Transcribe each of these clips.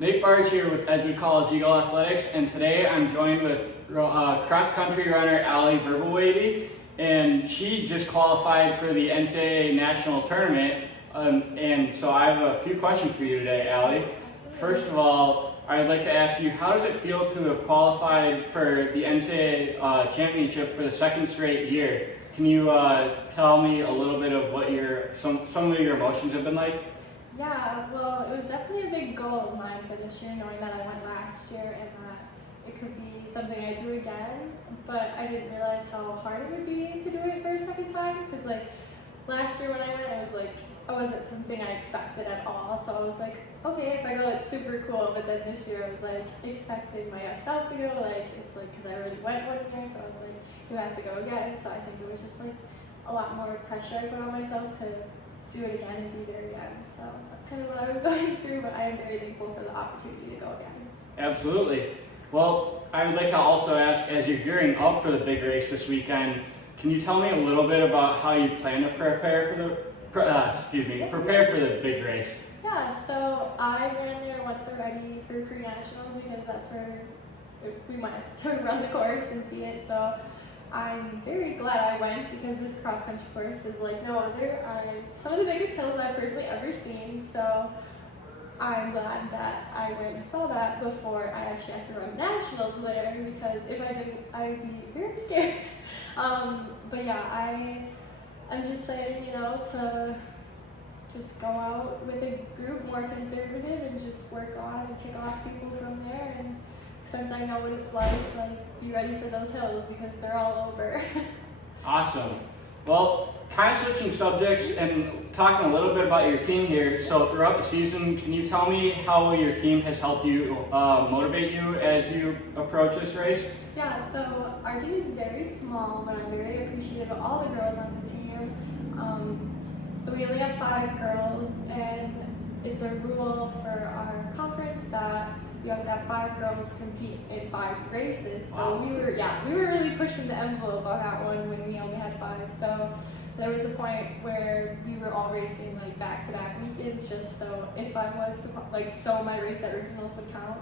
Nate Barge here with Edgewood College Eagle Athletics, and today I'm joined with cross-country runner Verbauwhede, and she just qualified for the NCAA national tournament, and so I have a few questions for you today, Allie. First of all, I'd like to ask you, how does it feel to have qualified for the NCAA championship for the second straight year? Can you tell me a little bit of what some of your emotions have been like? Yeah, well, it was definitely a big goal of mine for this year, knowing that I went last year and that it could be something I do again, but I didn't realize how hard it would be to do it for a second time, because last year when I went, it wasn't something I expected at all, so I was like, okay, if I go, it's super cool, but then this year I was expecting myself to go, because I already went one year, so I was like, you have to go again, so I think it was just a lot more pressure I put on myself to do it again and be there again. So that's kind of what I was going through, but I am very thankful for the opportunity to go again. Absolutely. Well, I would like to also ask, as you're gearing up for the big race this weekend, can you tell me a little bit about how you plan to prepare for the big race? Yeah, so I ran there once already for pre-nationals because that's where we went to run the course and see it. So I'm very glad I went because this cross-country course is like no other. Some of the biggest hills I've personally ever seen, so I'm glad that I went and saw that before I actually have to run nationals there, because if I didn't, I'd be very scared. But yeah, I'm just planning, to just go out with a group more conservative and just work on and pick off people from there, and since I know what it's like, be ready for those hills because they're all over. Awesome. Well, kind of switching subjects and talking a little bit about your team here. So throughout the season, can you tell me how your team has helped you motivate you as you approach this race? Yeah, so our team is very small, but I'm very appreciative of all the girls on the team. So we only have 5 girls, and it's a rule for our conference that you have to have 5 girls compete in 5 races. So wow. we were really pushing the envelope on that one when we only had 5. So there was a point where we were all racing back-to-back weekends, just so if I was to so my race at regionals would count.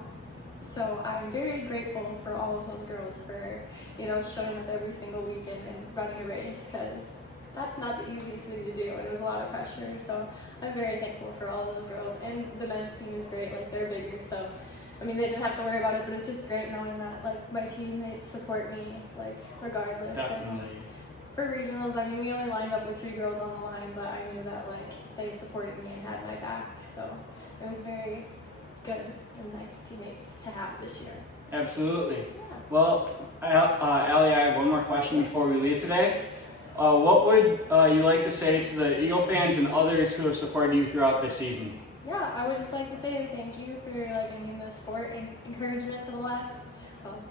So I'm very grateful for all of those girls for showing up every single weekend and running a race, because that's not the easiest thing to do, and it was a lot of pressure. So I'm very thankful for all those girls, and the men's team is great. They're bigger, so they didn't have to worry about it, but it's just great knowing that my teammates support me regardless. Definitely. And for regionals, we only lined up with 3 girls on the line, but I knew that they supported me and had my back, so it was very good and nice teammates to have this year. Absolutely. Yeah. Well, Allie, I have one more question before we leave today. What would you like to say to the Eagle fans and others who have supported you throughout this season? Yeah, I would just like to say thank you for giving me the support and encouragement for the last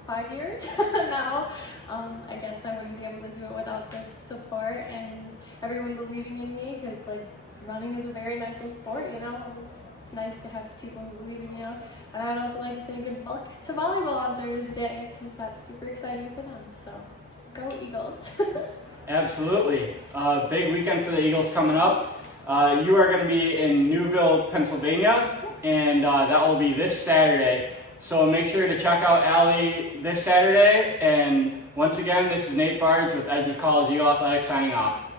5 years now. I guess I wouldn't be able to do it without this support and everyone believing in me, because running is a very mental sport, It's nice to have people who believe in you. And I would also like to say good luck to volleyball on Thursday, because that's super exciting for them. So go Eagles. Absolutely. Big weekend for the Eagles coming up. You are going to be in Newville, Pennsylvania, and that will be this Saturday. So make sure to check out Allie this Saturday. And once again, this is Nate Barge with Edgewood College Eagle Athletics signing off.